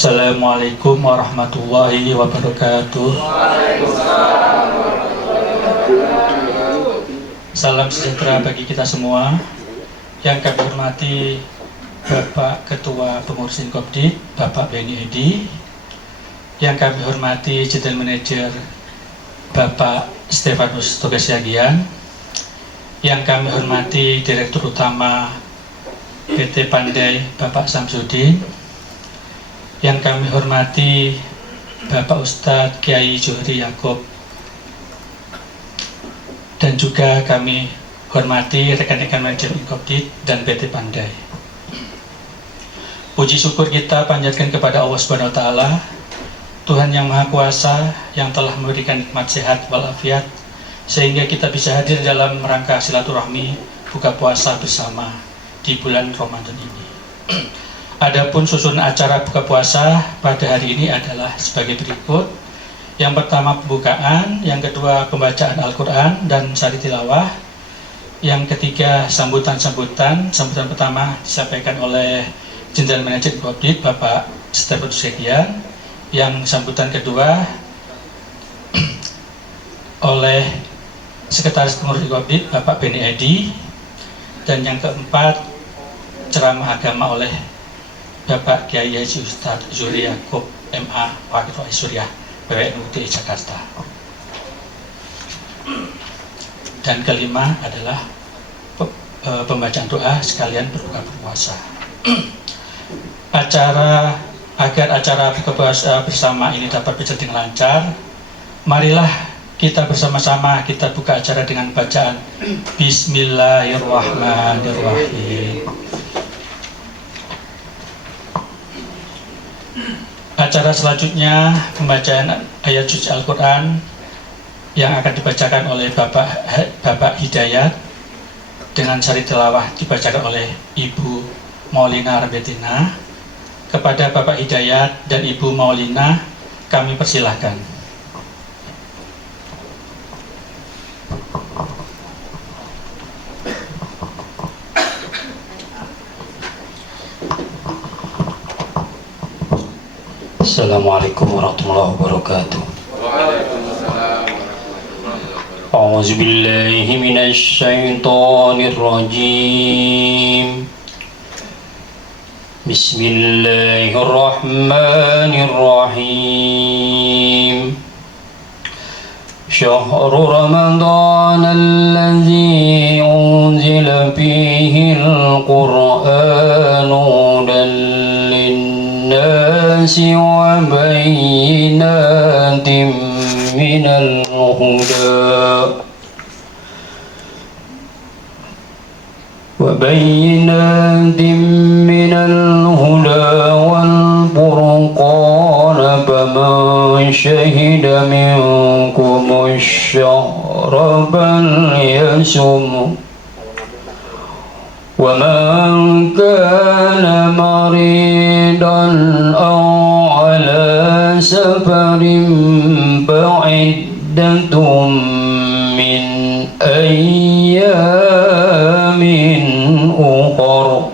Assalamualaikum warahmatullahi wabarakatuh. Salam sejahtera bagi kita semua. Yang kami hormati Bapak Ketua Pengurus Inkopdit, Bapak Beni Edi. Yang kami hormati General Manager Bapak Stefanus Togasyagian. Yang kami hormati Direktur Utama PT Pandai Bapak Samsudin. Yang kami hormati Bapak Ustadz Kiai Zuhri Yaakob, dan juga kami hormati rekan-rekan manajemen Inkopdit dan PT Pandai. Puji syukur kita panjatkan kepada Allah Subhanahu wa Ta'ala, Tuhan yang Maha Kuasa, yang telah memberikan nikmat sehat walafiat sehingga kita bisa hadir dalam rangka silaturahmi buka puasa bersama di bulan Ramadan ini. Adapun susunan acara buka puasa pada hari ini adalah sebagai berikut. Yang pertama pembukaan, yang kedua pembacaan Al-Quran dan sari tilawah, yang ketiga sambutan-sambutan. Sambutan pertama disampaikan oleh General Manager Inkopdit Bapak Stefanus Togasyagian, yang sambutan kedua oleh Sekretaris Pengurus Inkopdit Bapak Beni Edi, dan yang keempat ceramah agama oleh Bapak Kiai Haji Ustadz Zuhri Yaakob MA Wakil Rois Suriah PWNU UTI Jakarta. Dan kelima adalah pembacaan doa sekalian berbuka puasa. Agar acara buka puasa bersama ini dapat berjalan dengan lancar, marilah kita bersama-sama kita buka acara dengan bacaan Bismillahirrahmanirrahim. Acara selanjutnya pembacaan ayat suci Al-Quran yang akan dibacakan oleh Bapak Hidayat, dengan sari tilawah dibacakan oleh Ibu Maulina Rabetina. Kepada Bapak Hidayat dan Ibu Maulina kami persilahkan. Assalamualaikum warahmatullahi wabarakatuh. A'udzu billahi minasy syaithanir rajim. Bismillahirrahmanirrahim. Syahrul Ramadan alladzi unzila fihi al-Qur'anu hudan lin-nasi wa bayyinatin minal huda wal furqan, faman shahida minkum ash-shahra falyasum, wa man kana maridan aw ala safarin fa'iddatun min ayyamin ukhra.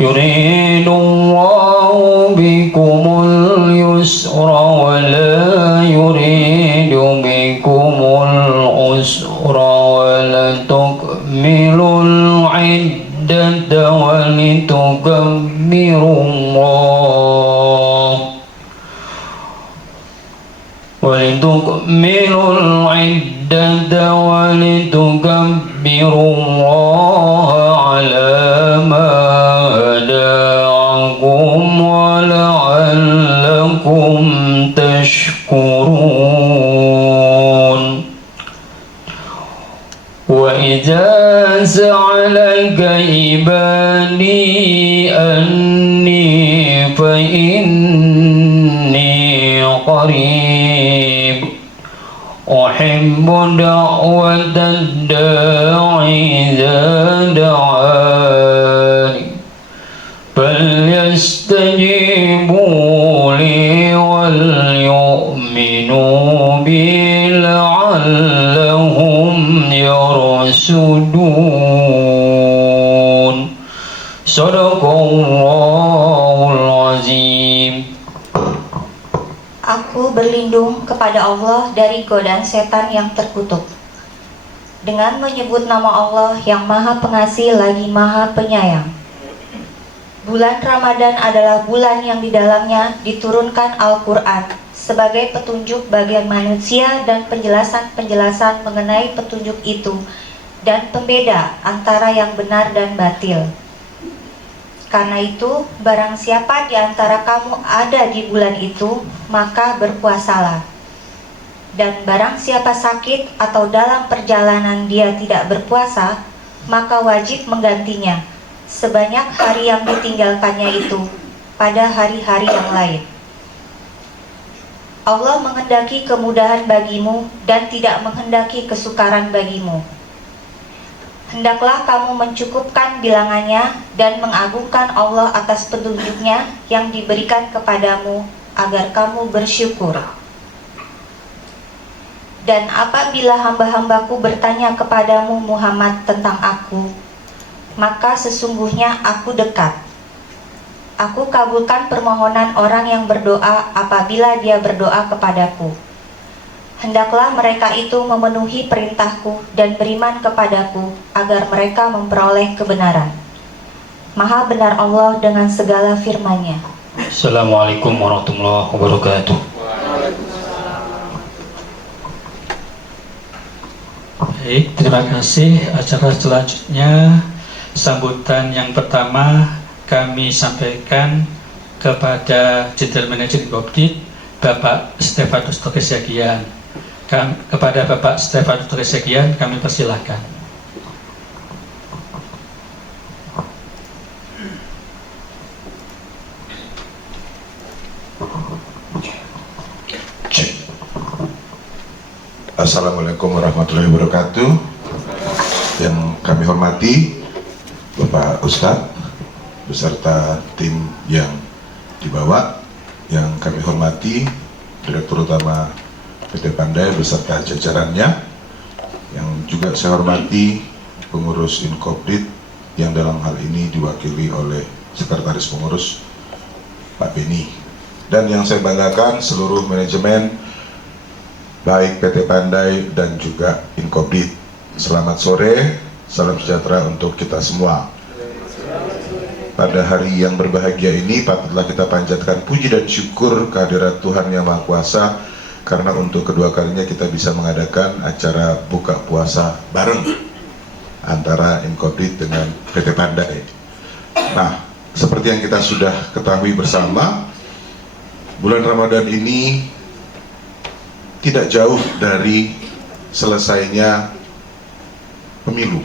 Yuridullahu bikumul yusra wa la yuridu bikumul usra wa la tukmilul iddata wa litukabbirullaha ولتكملوا العدة ولتكبروا الله على ما هداكم ولعلكم تشكرون. وإذا سألك عبادي أني فإني قريب أحب دعوة الداعي إذا دعاني فليستجيبوا لي وليؤمنوا بي لعلهم يرشدون. Sadaqallahul berlindung kepada Allah dari godaan setan yang terkutuk. Dengan menyebut nama Allah yang Maha Pengasih lagi Maha Penyayang. Bulan Ramadan adalah bulan yang di dalamnya diturunkan Al-Quran sebagai petunjuk bagi manusia dan penjelasan-penjelasan mengenai petunjuk itu dan pembeda antara yang benar dan batil. Karena itu, barang siapa di antara kamu ada di bulan itu, maka berpuasalah. Dan barang siapa sakit atau dalam perjalanan dia tidak berpuasa, maka wajib menggantinya sebanyak hari yang ditinggalkannya itu pada hari-hari yang lain. Allah menghendaki kemudahan bagimu dan tidak menghendaki kesukaran bagimu. Hendaklah kamu mencukupkan bilangannya dan mengagungkan Allah atas petunjuknya yang diberikan kepadamu agar kamu bersyukur. Dan apabila hamba-hambaku bertanya kepadamu Muhammad tentang aku, maka sesungguhnya aku dekat. Aku kabulkan permohonan orang yang berdoa apabila dia berdoa kepadaku. Hendaklah mereka itu memenuhi perintahku dan beriman kepadaku agar mereka memperoleh kebenaran. Maha benar Allah dengan segala firman-Nya. Assalamualaikum warahmatullahi wabarakatuh. Baik, terima kasih. Acara selanjutnya, sambutan yang pertama kami sampaikan kepada General Manager Inkopdit, Bapak Stefanus Tokesagian. Kepada Bapak Stefanus Tokesagian kami persilahkan. Assalamualaikum warahmatullahi wabarakatuh. Yang kami hormati Bapak Ustadz beserta tim yang dibawa, yang kami hormati Direktur Utama PT Pandai beserta jajarannya, yang juga saya hormati pengurus Inkopdit yang dalam hal ini diwakili oleh Sekretaris Pengurus Pak Beni, dan yang saya banggakan seluruh manajemen baik PT Pandai dan juga Inkopdit. Selamat sore, salam sejahtera untuk kita semua. Pada hari yang berbahagia ini patutlah kita panjatkan puji dan syukur kehadirat Tuhan Yang Maha Kuasa, karena untuk kedua kalinya kita bisa mengadakan acara buka puasa bareng antara Inkopdit dengan PT Pandai. Nah, seperti yang kita sudah ketahui bersama, bulan Ramadan ini tidak jauh dari selesainya pemilu.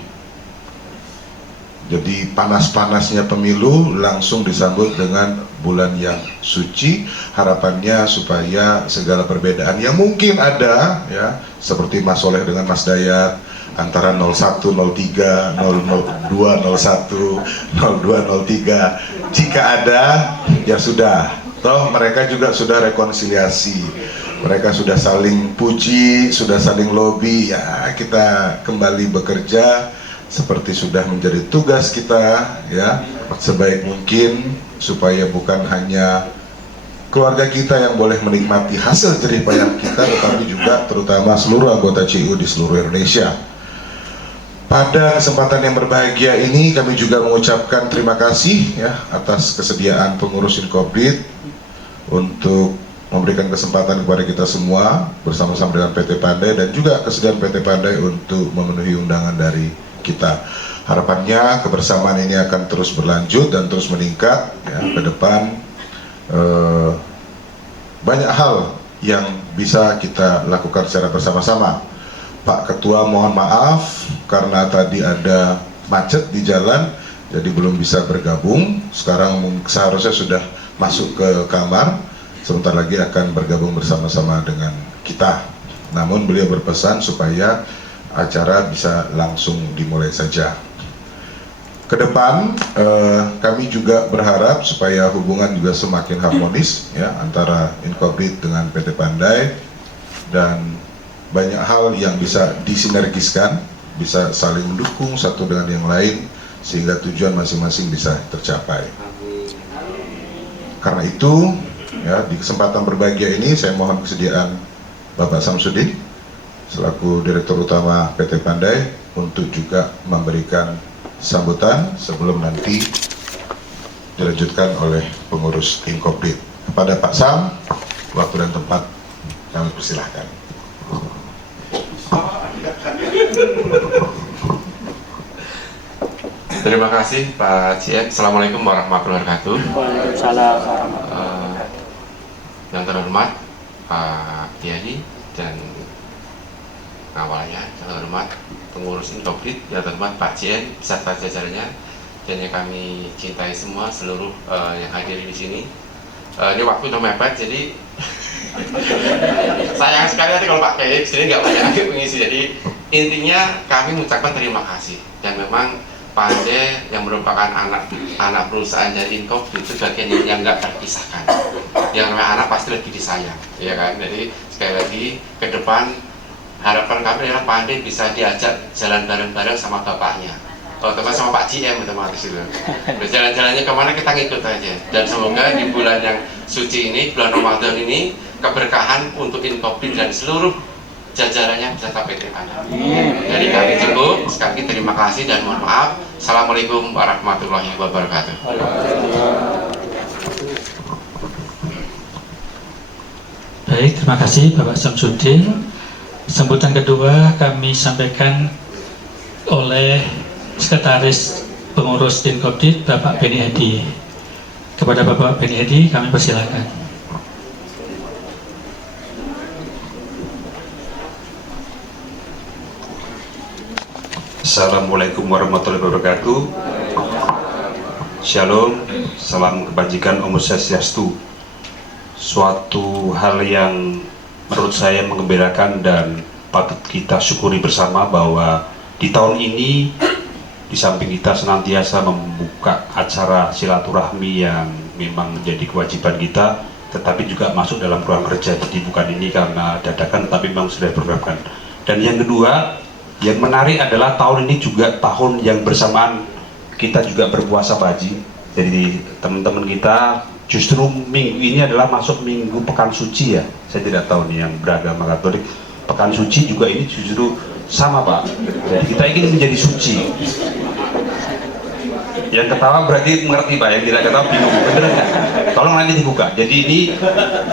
Jadi panas-panasnya pemilu langsung disambut dengan bulan yang suci. Harapannya supaya segala perbedaan yang mungkin ada, ya, seperti Mas Soleh dengan Mas Dayat, antara 01, 03, 02, 01, 02, 03, jika ada, ya sudah. Toh mereka juga sudah rekonsiliasi, mereka sudah saling puji, sudah saling lobby, ya kita kembali bekerja seperti sudah menjadi tugas kita, ya, sebaik mungkin supaya bukan hanya keluarga kita yang boleh menikmati hasil jerih payah kita, tetapi juga terutama seluruh anggota CIU di seluruh Indonesia. Pada kesempatan yang berbahagia ini kami juga mengucapkan terima kasih, ya, atas kesediaan pengurus Inkopdit untuk memberikan kesempatan kepada kita semua bersama-sama dengan PT Pandai, dan juga kesediaan PT Pandai untuk memenuhi undangan dari kita. Harapannya kebersamaan ini akan terus berlanjut dan terus meningkat, ya, ke depan. Banyak hal yang bisa kita lakukan secara bersama-sama. Pak Ketua mohon maaf karena tadi ada macet di jalan, jadi belum bisa bergabung. Sekarang seharusnya sudah masuk ke kamar, sebentar lagi akan bergabung bersama-sama dengan kita. Namun beliau berpesan supaya acara bisa langsung dimulai saja. Ke depan kami juga berharap supaya hubungan juga semakin harmonis, ya, antara Inkopdit dengan PT Pandai, dan banyak hal yang bisa disinergiskan, bisa saling mendukung satu dengan yang lain sehingga tujuan masing-masing bisa tercapai. Karena itu ya, di kesempatan berbahagia ini saya mohon kesediaan Bapak Samsudin selaku Direktur Utama PT Pandai untuk juga memberikan sambutan sebelum nanti dilanjutkan oleh pengurus Inkopdit. Kepada Pak Sam, waktu dan tempat kami persilahkan. Terima kasih Pak Cien. Assalamualaikum warahmatullahi wabarakatuh. Waalaikumsalam. Yang terhormat Pak Kiai dan awalnya, yang terhormat pengurus Inkopdit, yang terhormat Pak Cien beserta jajarannya, dan yang kami cintai semua seluruh yang hadir di sini. Ini waktu udah mepet, jadi sayang sekali nanti kalau Pak Kiai sini nggak banyak mengisi. Jadi intinya kami mengucapkan terima kasih, dan memang Pandai yang merupakan anak perusahaan dari Inkopdit itu bagian yang nggak terpisahkan. Yang namanya anak pasti lebih disayang, ya kan? Jadi sekali lagi ke depan harapan kami adalah Pandai bisa diajak jalan bareng-bareng sama bapaknya, teman sama Pak GM otomatis itu. Jalan-jalannya kemana kita ngikut aja. Dan semoga di bulan yang suci ini, bulan Ramadan ini, keberkahan untuk Inkopdit dan seluruh jajarannya beserta PT Pandai. Dari kami cukup, sekali lagi terima kasih dan mohon maaf. Assalamualaikum warahmatullahi wabarakatuh. Baik, terima kasih Bapak Samsudin. Sambutan kedua kami sampaikan oleh Sekretaris Pengurus Inkopdit Bapak Beni Edi. Kepada Bapak Beni Edi kami persilakan. Assalamualaikum warahmatullahi wabarakatuh. Shalom, salam kebajikan, Om Swastiastu. Suatu hal yang menurut saya menggembirakan dan patut kita syukuri bersama bahwa di tahun ini di samping kita senantiasa membuka acara silaturahmi yang memang menjadi kewajiban kita, tetapi juga masuk dalam ruang kerja. Jadi bukan ini karena dadakan, tapi memang sudah diprogramkan. Dan yang kedua, yang menarik adalah tahun ini juga tahun yang bersamaan kita juga berpuasa Pak Haji. Jadi teman-teman kita justru minggu ini adalah masuk minggu pekan suci ya. Saya tidak tahu nih yang beragama Katolik, pekan suci juga ini justru sama Pak. Jadi kita ingin menjadi suci. Yang ketawa berarti mengerti Pak, yang tidak ketawa bingung, bener nggak? Tolong nanti dibuka. Jadi ini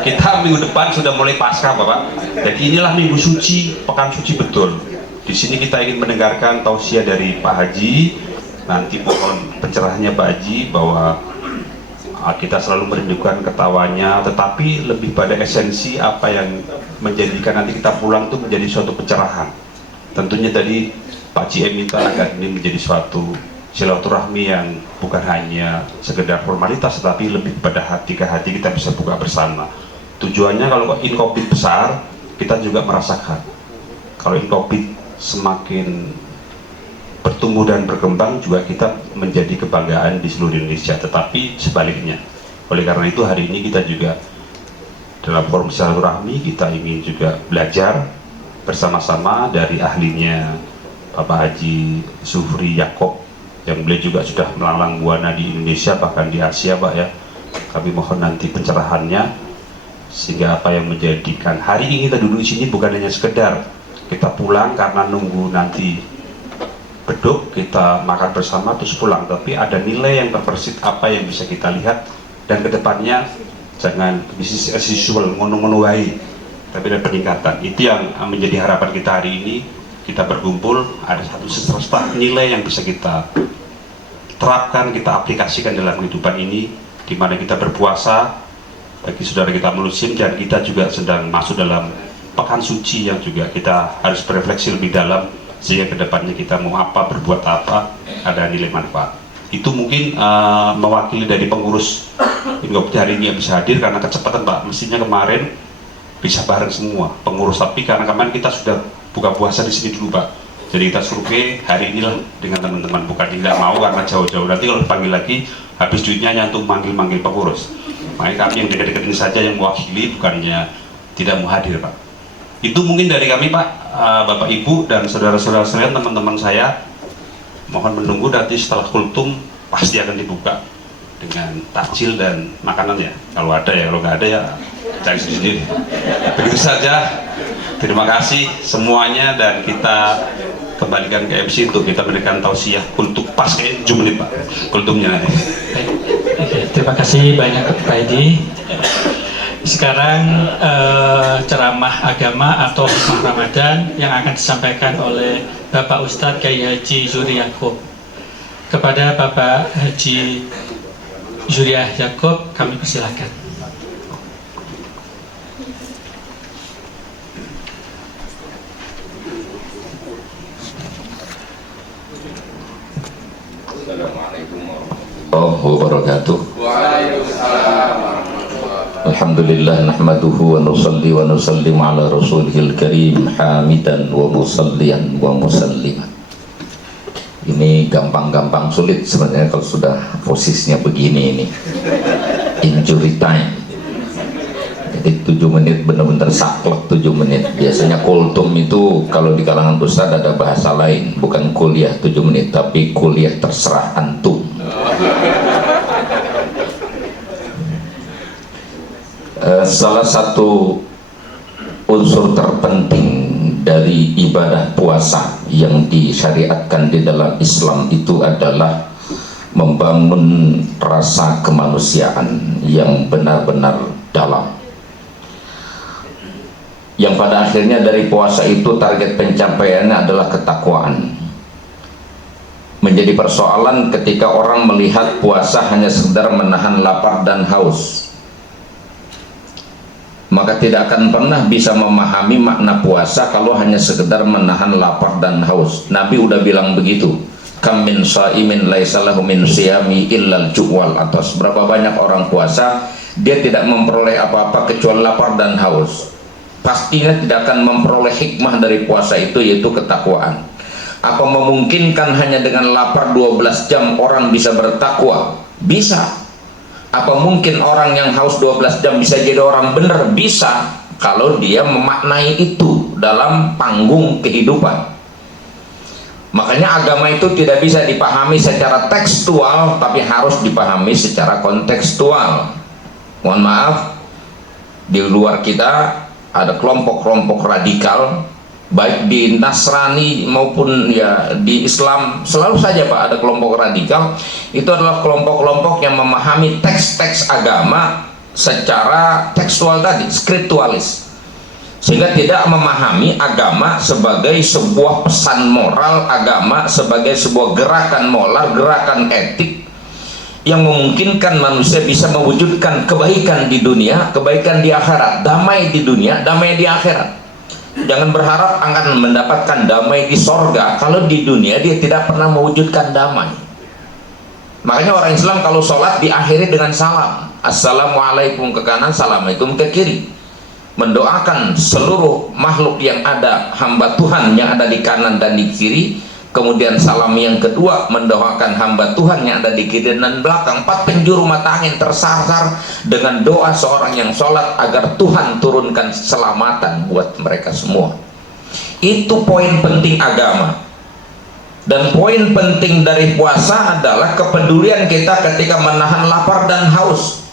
kita minggu depan sudah mulai Paskah Bapak. Jadi inilah minggu suci, pekan suci betul. Di sini kita ingin mendengarkan tausiah dari Pak Haji. Nanti mohon pencerahannya Pak Haji bahwa kita selalu merindukan ketawanya, tetapi lebih pada esensi apa yang menjadikan nanti kita pulang itu menjadi suatu pencerahan. Tentunya tadi Pak GM minta agar ini menjadi suatu silaturahmi yang bukan hanya sekedar formalitas, tetapi lebih pada hati ke hati kita bisa buka bersama. Tujuannya kalau Inkopdit besar, kita juga merasakan. Kalau Inkopdit semakin bertumbuh dan berkembang, juga kita menjadi kebanggaan di seluruh Indonesia, tetapi sebaliknya. Oleh karena itu hari ini kita juga dalam forum silaturahmi kita ingin juga belajar bersama-sama dari ahlinya Bapak Haji Zuhri Yaakob, yang beliau juga sudah melanglang buana di Indonesia bahkan di Asia Pak ya. Kami mohon nanti pencerahannya sehingga apa yang menjadikan hari ini kita duduk di sini bukan hanya sekedar kita pulang karena nunggu nanti beduk kita makan bersama terus pulang, tapi ada nilai yang terbersit apa yang bisa kita lihat, dan kedepannya jangan bisnis as usual ngono-ngono wae, tapi ada peningkatan. Itu yang menjadi harapan kita hari ini. Kita berkumpul ada satu serta nilai yang bisa kita terapkan, kita aplikasikan dalam kehidupan ini, di mana kita berpuasa bagi saudara kita muslim, dan kita juga sedang masuk dalam pekan suci yang juga kita harus berefleksi lebih dalam, sehingga kedepannya kita mau apa, berbuat apa, ada nilai manfaat. Itu mungkin mewakili dari pengurus Inkopdit hari ini yang bisa hadir karena kecepatan Pak. Mestinya kemarin bisa bareng semua pengurus, tapi karena kemarin kita sudah buka puasa di sini dulu Pak. Jadi kita survei hari inilah dengan teman-teman, bukan tidak mau karena jauh-jauh. Nanti kalau dipanggil lagi habis duitnya hanya untuk manggil-manggil pengurus. Makanya kami yang dekat-dekat ini saja yang mewakili, bukannya tidak mau hadir Pak. Itu mungkin dari kami Pak, Bapak Ibu dan saudara-saudara sekalian, teman-teman saya. Mohon menunggu nanti setelah kultum pasti akan dibuka. dengan takjil dan makanan ya, kalau ada ya, kalau nggak ada ya cari sendiri. Begitu saja, terima kasih semuanya, dan kita kembalikan ke MC untuk kita berikan tausiah kultum pas kayak 7 menit Pak kultumnya nanti. Oke, terima kasih banyak Pak Edi. Sekarang ceramah agama atau hikmah Ramadan yang akan disampaikan oleh Bapak Ustadz Kiai Haji Zuri Yakub. Kepada Bapak Haji Zuriah Yakub kami persilahkan. Assalamualaikum warahmatullahi wabarakatuh. Alhamdulillah nahmaduhu wa nusalli wa nusallim ala rasulihil karim hamidan wa musallian wa musalliman. Ini gampang-gampang sulit sebenarnya kalau sudah posisinya begini ini. Injury time. Jadi 7 menit benar-benar saklek 7 menit. Biasanya kultum itu kalau di kalangan ustadz ada bahasa lain, bukan kuliah 7 menit tapi kuliah terserah antum. Salah satu unsur terpenting dari ibadah puasa yang disyariatkan di dalam Islam itu adalah membangun rasa kemanusiaan yang benar-benar dalam, yang pada akhirnya dari puasa itu target pencapaiannya adalah ketakwaan. Menjadi persoalan ketika orang melihat puasa hanya sekedar menahan lapar dan haus, maka tidak akan pernah bisa memahami makna puasa kalau hanya sekedar menahan lapar dan haus. Nabi udah bilang begitu, kam min shaimin laisa lahu min siyami illal ju'wal atas. Berapa banyak orang puasa dia tidak memperoleh apa-apa kecuali lapar dan haus. Pastinya tidak akan memperoleh hikmah dari puasa itu, yaitu ketakwaan. Apa memungkinkan hanya dengan lapar 12 jam orang bisa bertakwa? Bisa. Apa mungkin orang yang haus 12 jam bisa jadi orang benar? Bisa, kalau dia memaknai itu dalam panggung kehidupan. Makanya agama itu tidak bisa dipahami secara tekstual, tapi harus dipahami secara kontekstual. Mohon maaf, di luar kita ada kelompok-kelompok radikal, baik di Nasrani maupun ya di Islam, selalu saja Pak ada kelompok radikal. Itu adalah kelompok-kelompok yang memahami teks-teks agama secara tekstual tadi, skriptualis, sehingga tidak memahami agama sebagai sebuah pesan moral, agama sebagai sebuah gerakan moral, gerakan etik yang memungkinkan manusia bisa mewujudkan kebaikan di dunia, kebaikan di akhirat, damai di dunia, damai di akhirat. Jangan berharap akan mendapatkan damai di sorga kalau di dunia dia tidak pernah mewujudkan damai. Makanya orang Islam kalau sholat diakhiri dengan salam, assalamualaikum ke kanan, assalamualaikum ke kiri, mendoakan seluruh makhluk yang ada, hamba Tuhan yang ada di kanan dan di kiri. Kemudian salam yang kedua mendoakan hamba Tuhan yang ada di kiri dan belakang. 4 penjuru mata angin tersasar dengan doa seorang yang sholat agar Tuhan turunkan keselamatan buat mereka semua. Itu poin penting agama. Dan poin penting dari puasa adalah kepedulian kita ketika menahan lapar dan haus.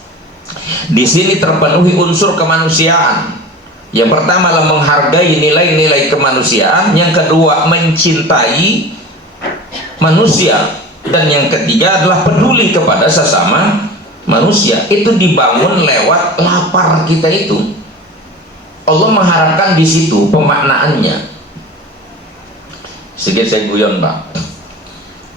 Di sini terpenuhi unsur kemanusiaan. Yang pertama adalah menghargai nilai-nilai kemanusiaan, yang kedua mencintai manusia, dan yang ketiga adalah peduli kepada sesama manusia. Itu dibangun lewat lapar kita itu. Allah mengharapkan di situ pemaknaannya. Sedikit saya guyon Pak.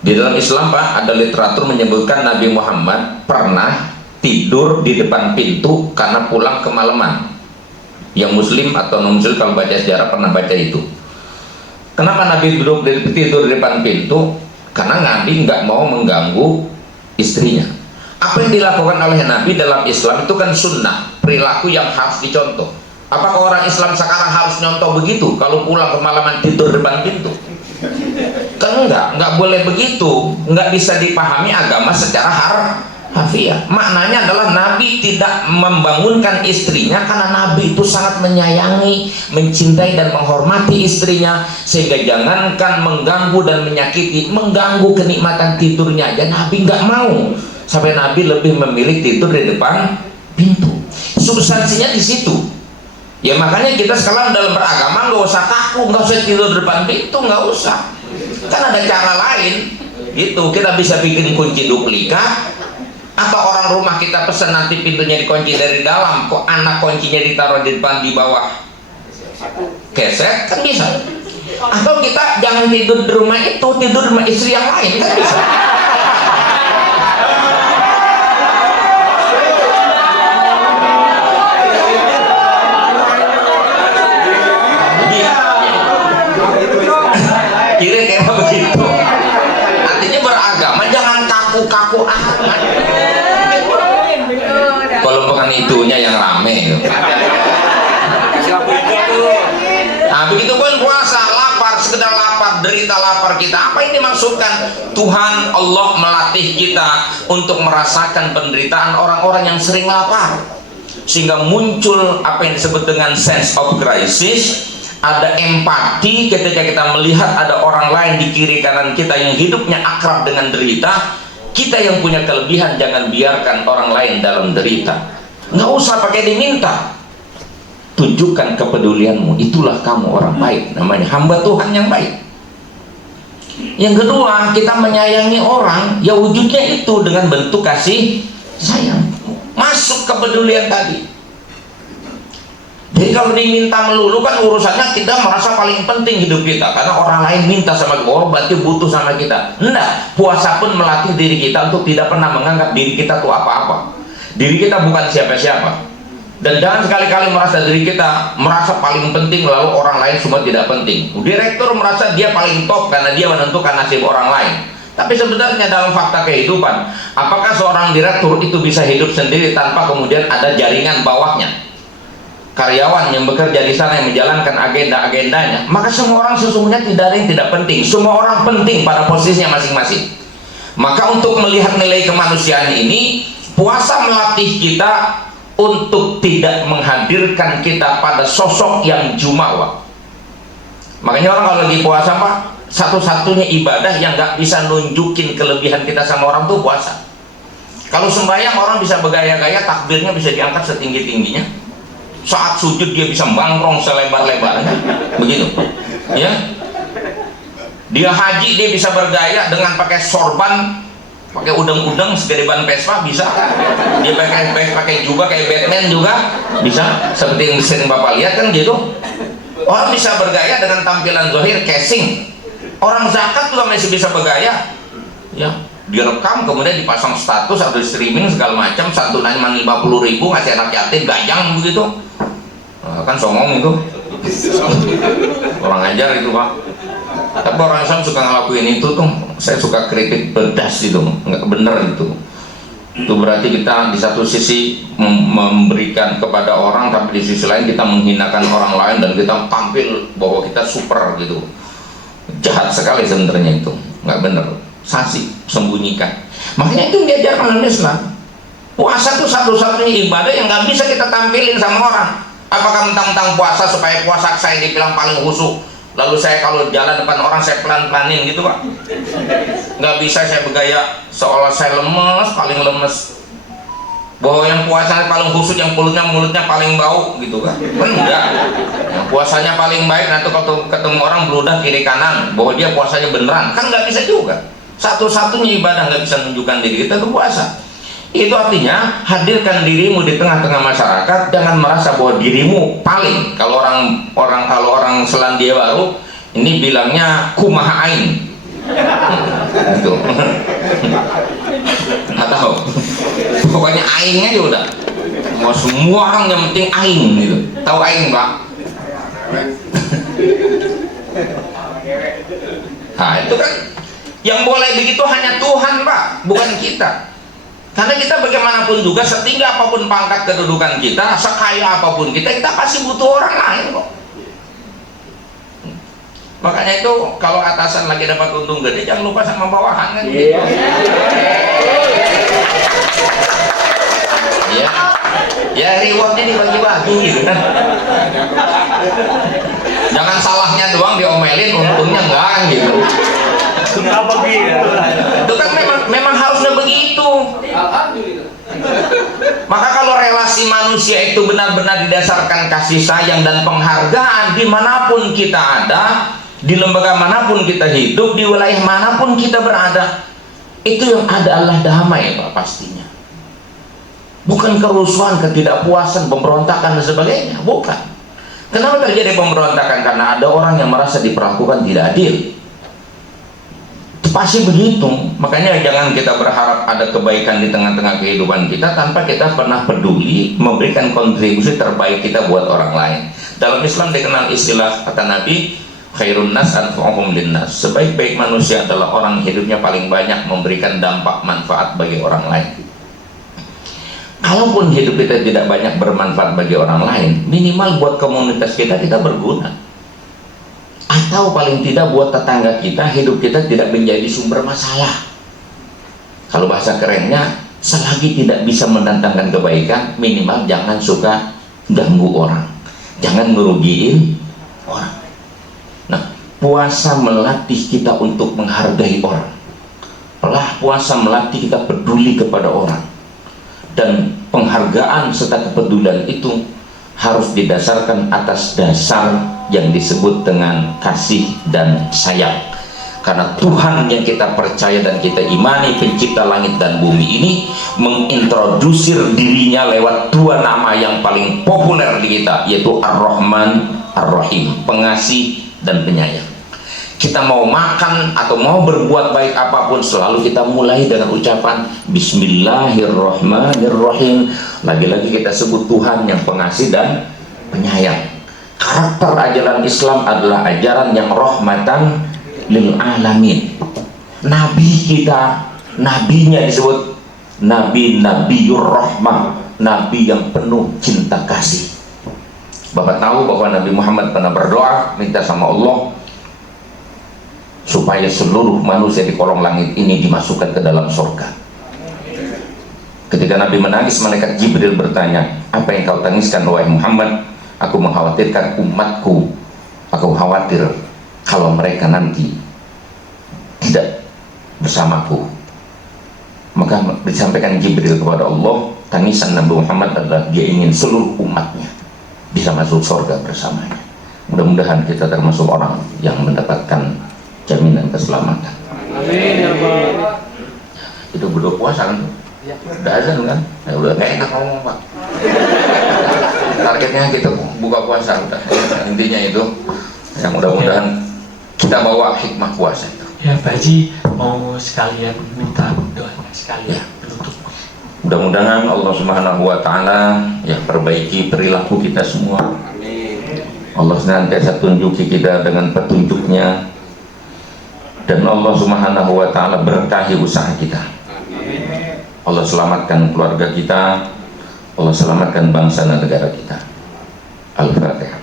Di dalam Islam Pak ada literatur menyebutkan Nabi Muhammad pernah tidur di depan pintu karena pulang kemalaman. Yang muslim atau non muslim kalau baca sejarah pernah baca itu. Kenapa Nabi tidur di depan pintu? Karena Nabi nggak mau mengganggu istrinya. Apa yang dilakukan oleh Nabi dalam Islam itu kan sunnah, perilaku yang harus dicontoh. Apakah orang Islam sekarang harus nyontoh begitu? Kalau pulang kemalaman tidur depan pintu? Kan nggak boleh begitu. Nggak bisa dipahami agama secara harfiah. Maknanya adalah Nabi tidak membangunkan istrinya karena Nabi itu sangat menyayangi, mencintai dan menghormati istrinya, sehingga jangankan mengganggu dan menyakiti, mengganggu kenikmatan tidurnya aja Nabi nggak mau. sampai Nabi lebih memilih tidur di depan pintu. Substansinya di situ. Ya makanya kita sekarang dalam beragama nggak usah kaku, nggak usah tidur di depan pintu, nggak usah. Kan ada cara lain. Gitu, kita bisa bikin kunci duplikat, atau orang rumah kita pesan nanti pintunya dikunci dari dalam, kok anak kuncinya ditaruh di depan di bawah keset, kan bisa. Atau kita jangan tidur di rumah itu, tidur di rumah istri yang lain, kan bisa. Kira-kira begitu. Artinya beragama jangan kaku-kaku amat. Kalau bukan itunya yang rame. Nah begitu pun puasa, lapar, sekedar lapar, derita lapar kita. Apa ini maksudkan? Tuhan Allah melatih kita untuk merasakan penderitaan orang-orang yang sering lapar, sehingga muncul apa yang disebut dengan sense of crisis. Ada empati ketika kita melihat ada orang lain di kiri kanan kita yang hidupnya akrab dengan derita. Kita yang punya kelebihan jangan biarkan orang lain dalam derita. Nggak usah pakai diminta. Tunjukkan kepedulianmu, itulah kamu orang baik, namanya hamba Tuhan yang baik. Yang kedua, kita menyayangi orang, ya wujudnya itu dengan bentuk kasih sayang. Masuk kepedulian tadi. Jadi kalau diminta melulu kan urusannya kita merasa paling penting hidup kita, karena orang lain minta sama kita, oh berarti butuh sama kita. Enggak, puasa pun melatih diri kita untuk tidak pernah menganggap diri kita tuh apa-apa. Diri kita bukan siapa-siapa. Dan jangan sekali-kali merasa diri kita merasa paling penting lalu orang lain semua tidak penting. Direktur merasa dia paling top karena dia menentukan nasib orang lain. Tapi sebenarnya dalam fakta kehidupan, apakah seorang direktur itu bisa hidup sendiri tanpa kemudian ada jaringan bawahnya? Karyawan yang bekerja di sana yang menjalankan agenda-agendanya, maka semua orang sesungguhnya tidak ada yang tidak penting. Semua orang penting pada posisinya masing-masing. Maka untuk melihat nilai kemanusiaan ini, puasa melatih kita untuk tidak menghadirkan kita pada sosok yang jumawa. Makanya orang kalau lagi puasa Pak, satu-satunya ibadah yang nggak bisa nunjukin kelebihan kita sama orang tuh puasa. Kalau sembahyang orang bisa bergaya-gaya, takbirnya bisa diangkat setinggi-tingginya. Saat sujud dia bisa bangkrong selebar-lebarnya, begitu, ya. Dia haji dia bisa bergaya dengan pakai sorban, pakai udeng-udeng segede ban Vespa bisa. Dia pakai juga kayak Batman juga bisa, seperti yang sering Bapak lihat kan gitu. Orang bisa bergaya dengan tampilan zahir casing. Orang zakat juga masih bisa bergaya, ya. Direkam kemudian dipasang status atau streaming segala macam, santunannya 50.000 ngasih anak yatim gajang begitu. Kan songong itu, orang ajar itu Pak. Tapi orang Islam suka ngelakuin itu tuh, saya suka kritik pedas itu, nggak bener itu. Itu berarti kita di satu sisi memberikan kepada orang, tapi di sisi lain kita menghinakan orang lain dan kita tampil bahwa kita super gitu. Jahat sekali sebenarnya itu, nggak bener. Sasi, sembunyikan. Makanya itu diajarkan oleh Islam. Puasa itu satu-satunya ibadah yang nggak bisa kita tampilin sama orang. Apakah mentang-mentang puasa supaya puasa saya dibilang paling khusyuk, lalu saya kalau jalan depan orang saya pelan-pelanin gitu Pak? Nggak bisa saya bergaya seolah saya lemes, paling lemes. Bahwa yang puasanya paling khusyuk, yang mulutnya paling bau gitu kan? Enggak. Yang puasanya paling baik, nanti kalau ketemu orang beludah kiri kanan, bahwa dia puasanya beneran, kan nggak bisa juga. Satu-satunya ibadah nggak bisa menunjukkan diri kita itu puasa. Itu artinya hadirkan dirimu di tengah-tengah masyarakat, jangan merasa bahwa dirimu paling. Kalau orang Selandia Baru ini bilangnya kumaha aing. Gitu. Nggak tahu. Pokoknya aing aja udah. Mau semua orang yang penting aing gitu. Tahu aing Pak? Nah itu kan yang boleh begitu hanya Tuhan Pak, bukan kita. Karena kita bagaimanapun juga, setinggi apapun pangkat kedudukan kita, sekaya apapun kita pasti butuh orang lain kok. Makanya itu kalau atasan lagi dapat untung gede, jangan lupa sama bawahan kan gitu. Ya rewardnya dibagi-bagi gitu kan. Jangan salahnya doang diomelin, untungnya enggak gitu. Itu kan memang harusnya begitu. Maka kalau relasi manusia itu benar-benar didasarkan kasih sayang dan penghargaan, dimanapun kita ada, di lembaga manapun kita hidup, di wilayah manapun kita berada, itu yang ada adalah damai, Pak, pastinya. Bukan kerusuhan, ketidakpuasan, pemberontakan dan sebagainya, bukan. Kenapa terjadi pemberontakan? Karena ada orang yang merasa diperlakukan tidak adil. Pasti begitu. Makanya jangan kita berharap ada kebaikan di tengah-tengah kehidupan kita tanpa kita pernah peduli memberikan kontribusi terbaik kita buat orang lain. Dalam Islam dikenal istilah, kata Nabi, khairun nas anfa'uhum linnas. Sebaik-baik manusia adalah orang hidupnya paling banyak memberikan dampak manfaat bagi orang lain. Kalaupun hidup kita tidak banyak bermanfaat bagi orang lain, minimal buat komunitas kita berguna. Atau paling tidak buat tetangga kita, hidup kita tidak menjadi sumber masalah. Kalau bahasa kerennya, selagi tidak bisa mendatangkan kebaikan, minimal jangan suka ganggu orang, jangan ngerugiin orang. Nah, puasa melatih kita untuk menghargai orang. Puasa melatih kita peduli kepada orang. Dan penghargaan serta kepedulian itu harus didasarkan atas dasar yang disebut dengan kasih dan sayang. Karena Tuhan yang kita percaya dan kita imani, pencipta langit dan bumi ini, mengintrodusir dirinya lewat dua nama yang paling populer di kita, yaitu Ar-Rahman, Ar-Rahim, pengasih dan penyayang. Kita mau makan atau mau berbuat baik apapun, selalu kita mulai dengan ucapan Bismillahirrahmanirrahim. Lagi-lagi kita sebut Tuhan yang pengasih dan penyayang. Karakter ajaran Islam adalah ajaran yang rahmatan lil alamin. Nabi kita, nabinya disebut Nabiur Rahmah, nabi yang penuh cinta kasih. Bapak tahu bahwa Nabi Muhammad pernah berdoa minta sama Allah supaya seluruh manusia di kolong langit ini dimasukkan ke dalam surga. Ketika Nabi menangis, malaikat Jibril bertanya, apa yang kau tangiskan wahai Muhammad? Aku mengkhawatirkan umatku. Aku khawatir kalau mereka nanti tidak bersamaku. Maka disampaikan Jibril kepada Allah, tangisan Nabi Muhammad adalah dia ingin seluruh umatnya bisa masuk surga bersamanya. Mudah-mudahan kita termasuk orang yang mendapatkan jaminan keselamatan. Amin ya Allah. Itu berdoa puasa kan? Ya. Udah azan kan? Ya udah kayak enak ngomong, Pak. Targetnya kita buka puasa udah. Intinya itu yang mudah-mudahan kita bawa hikmah puasa itu. Ya, Pak Haji mau sekalian minta doanya sekalian penutup. Mudah-mudahan Allah Subhanahu wa taala ya perbaiki perilaku kita semua. Amin. Allah senantiasa tunjuki kita dengan petunjuknya. Dan Allah Subhanahu wa ta'ala berkahi usaha kita. Allah selamatkan keluarga kita, Allah selamatkan bangsa dan negara kita. Al-Fatihah.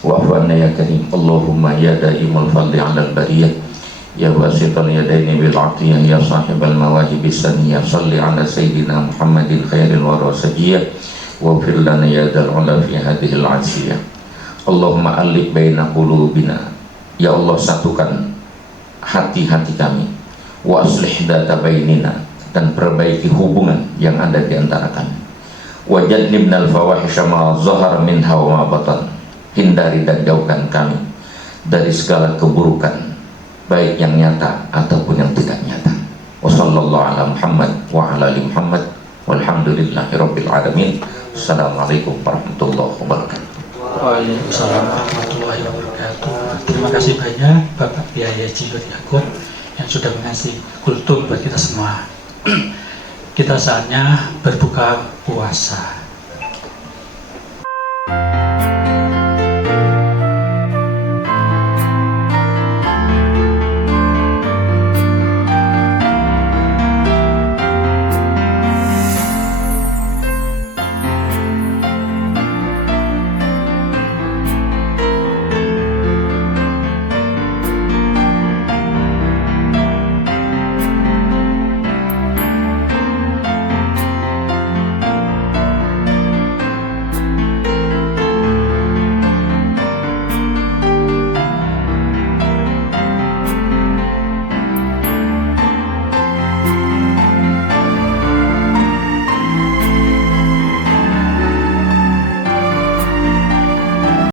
Wa'afwanna ya karim, Allahumma ya da'imul fadli 'alal bariyah, ya wasital yadaini bil atiyah, ya sahibal mawahib saniyah, salli ala sayyidina Muhammadin khairil wara sajiyah, wa fir lana ya dal ula fi hadhil asiyah. Allahumma alif baina qulubina, ya Allah satukan hati-hati kami, wa aslih data bainina, dan perbaiki hubungan yang ada di antara kami, wa jannibnal fawahisha ma zahara minha wa ma batan, hindari dan jauhkan kami dari segala keburukan baik yang nyata ataupun yang tidak nyata. Wassallallahu ala Muhammad wa ala ali Muhammad walhamdulillahi rabbil alamin. Assalamualaikum warahmatullahi wabarakatuh. Waalaikumsalam warahmatullahi wabarakatuh. Terima kasih banyak Bapak Kiai Haji Nur Yakub yang sudah mengasih kultum buat kita semua. Kita saatnya berbuka puasa.